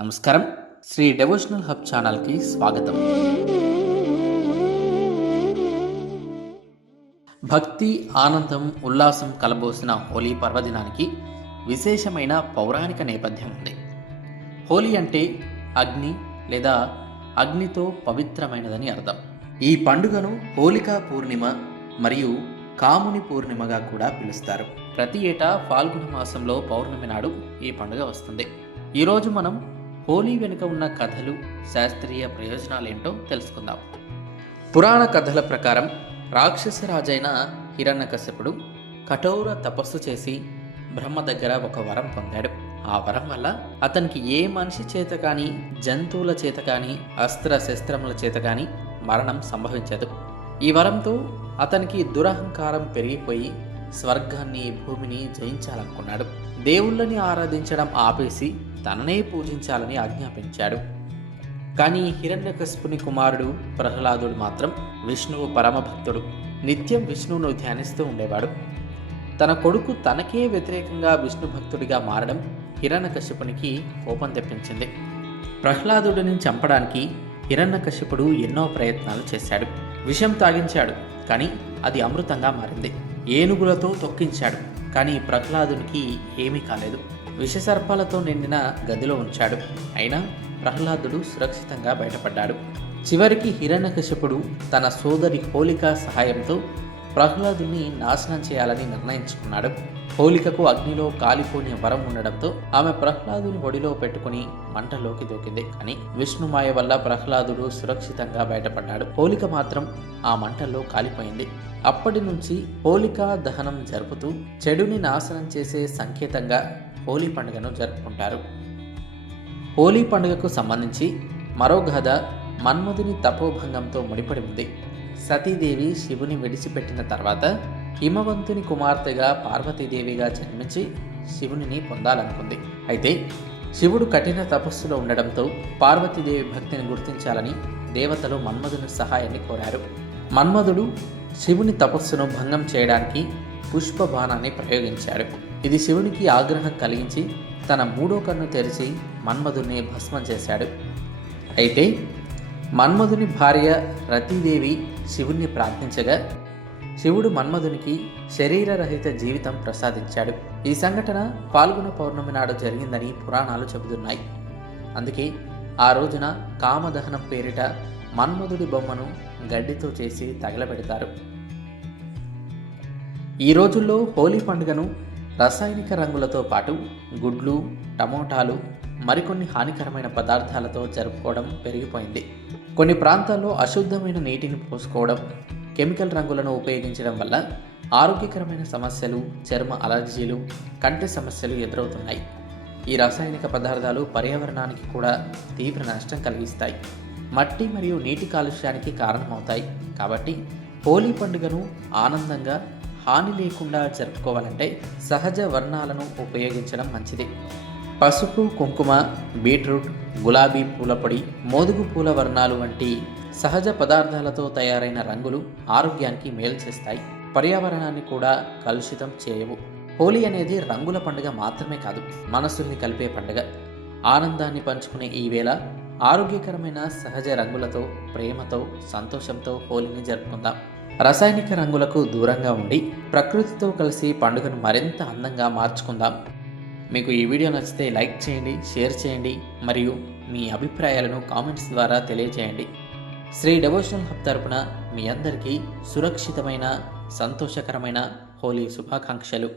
నమస్కారం. Shri devotional hub ఛానల్కి స్వాగతం. భక్తి, ఆనందం, ఉల్లాసం కలబోసిన హోలీ పర్వదినానికి విశేషమైన పౌరాణిక నేపథ్యం ఉంది. హోలీ అంటే అగ్ని లేదా అగ్నితో పవిత్రమైనదని అర్థం. ఈ పండుగను హోలికా పూర్ణిమ మరియు కాముని పూర్ణిమగా కూడా పిలుస్తారు. ప్రతి ఏటా ఫాల్గుణ మాసంలో పౌర్ణమి నాడు ఈ పండుగ వస్తుంది. ఈరోజు మనం హోలీ వెనుక ఉన్న కథలు, శాస్త్రీయ ప్రయోజనాలేంటో తెలుసుకుందాం. పురాణ కథల ప్రకారం రాక్షసరాజైన హిరణ్యకశిపుడు కఠోర తపస్సు చేసి బ్రహ్మ దగ్గర ఒక వరం పొందాడు. ఆ వరం వల్ల అతనికి ఏ మనిషి చేత కానీ, జంతువుల చేత కానీ, అస్త్ర శస్త్రముల చేత కానీ మరణం సంభవించదు. ఈ వరంతో అతనికి దురహంకారం పెరిగిపోయి స్వర్గాన్ని, భూమిని జయించాలనుకున్నాడు. దేవుళ్ళని ఆరాధించడం ఆపేసి తననే పూజించాలని ఆజ్ఞాపించాడు. కానీ హిరణ్యకశిపుని కుమారుడు ప్రహ్లాదుడు మాత్రం విష్ణువు పరమభక్తుడు. నిత్యం విష్ణువును ధ్యానిస్తూ ఉండేవాడు. తన కొడుకు తనకే వ్యతిరేకంగా విష్ణు భక్తుడిగా మారడం హిరణ్యకశిపునికి కోపం తెప్పించింది. ప్రహ్లాదుడిని చంపడానికి హిరణ్యకశిపుడు ఎన్నో ప్రయత్నాలు చేశాడు. విషం తాగించాడు, కానీ అది అమృతంగా మారింది. ఏనుగులతో తొక్కించాడు, కానీ ప్రహ్లాదునికి ఏమీ కాలేదు. విషసర్పాలతో నిండిన గదిలో ఉంచాడు, అయినా ప్రహ్లాదుడు సురక్షితంగా బయటపడ్డాడు. చివరికి హిరణ్యకశిపుడు తన సోదరి హోలిక సహాయంతో ప్రహ్లాదుని నాశనం చేయాలని నిర్ణయించుకున్నాడు. హోలికకు అగ్నిలో కాలిపోని వరం ఉండడంతో ఆమె ప్రహ్లాదుని ఒడిలో పెట్టుకుని మంటలోకి దూకింది. కానీ విష్ణుమాయ వల్ల ప్రహ్లాదుడు సురక్షితంగా బయటపడ్డాడు. హోలిక మాత్రం ఆ మంటల్లో కాలిపోయింది. అప్పటి నుంచి హోలికా దహనం జరుపుతూ చెడుని నాశనం చేసే సంకేతంగా హోలీ పండుగను జరుపుకుంటారు. హోలీ పండుగకు సంబంధించి మరో గాథ మన్మధుని తపోభంగంతో ముడిపడి ఉంది. సతీదేవి శివుని విడిచిపెట్టిన తర్వాత హిమవంతుని కుమార్తెగా పార్వతీదేవిగా జన్మించి శివునిని పొందాలనుకుంది. అయితే శివుడు కఠిన తపస్సులో ఉండడంతో పార్వతీదేవి భక్తిని గుర్తించాలని దేవతలు మన్మధుని సహాయాన్ని కోరారు. మన్మధుడు శివుని తపస్సును భంగం చేయడానికి పుష్పబాణాన్ని ప్రయోగించాడు. ఇది శివునికి ఆగ్రహం కలిగించి తన మూడో కన్ను తెరిచి మన్మధుని భస్మం చేశాడు. అయితే మన్మధుని భార్య రతీదేవి శివుణ్ణి ప్రార్థించగా శివుడు మన్మధునికి శరీరరహిత జీవితం ప్రసాదించాడు. ఈ సంఘటన ఫాల్గుణ పౌర్ణమి నాడు జరిగిందని పురాణాలు చెబుతున్నాయి. అందుకే ఆ రోజున కామదహనం పేరిట మన్మధుడి బొమ్మను గడ్డితో చేసి తగలబెడతారు. ఈ రోజుల్లో హోలీ పండుగను రసాయనిక రంగులతో పాటు గుడ్లు, టమోటాలు, మరికొన్ని హానికరమైన పదార్థాలతో జరుపుకోవడం పెరిగిపోయింది. కొన్ని ప్రాంతాల్లో అశుద్ధమైన నీటిని పోసుకోవడం, కెమికల్ రంగులను ఉపయోగించడం వల్ల ఆరోగ్యకరమైన సమస్యలు, చర్మ అలర్జీలు, కంటి సమస్యలు ఎదురవుతున్నాయి. ఈ రసాయనిక పదార్థాలు పర్యావరణానికి కూడా తీవ్ర నష్టం కలిగిస్తాయి. మట్టి మరియు నీటి కాలుష్యానికి కారణమవుతాయి. కాబట్టి హోలీ పండుగను ఆనందంగా, హాని లేకుండా జరుపుకోవాలంటే సహజ వర్ణాలను ఉపయోగించడం మంచిది. పసుపు, కుంకుమ, బీట్రూట్, గులాబీ పూల పొడి, మోదుగు పూల వర్ణాలు వంటి సహజ పదార్థాలతో తయారైన రంగులు ఆరోగ్యానికి మేలు చేస్తాయి, పర్యావరణాన్ని కూడా కలుషితం చేయవు. హోలీ అనేది రంగుల పండుగ మాత్రమే కాదు, మనసుల్ని కలిపే పండుగ. ఆనందాన్ని పంచుకునే ఈ వేళ ఆరోగ్యకరమైన సహజ రంగులతో, ప్రేమతో, సంతోషంతో హోలీని జరుపుకుందాం. రసాయనిక రంగులకు దూరంగా ఉండి ప్రకృతితో కలిసి పండుగను మరింత అందంగా మార్చుకుందాం. మీకు ఈ వీడియో నచ్చితే లైక్ చేయండి, షేర్ చేయండి మరియు మీ అభిప్రాయాలను కామెంట్స్ ద్వారా తెలియజేయండి. శ్రీ డెవోషనల్ హబ్ తరపున మీ అందరికీ సురక్షితమైన, సంతోషకరమైన హోలీ శుభాకాంక్షలు.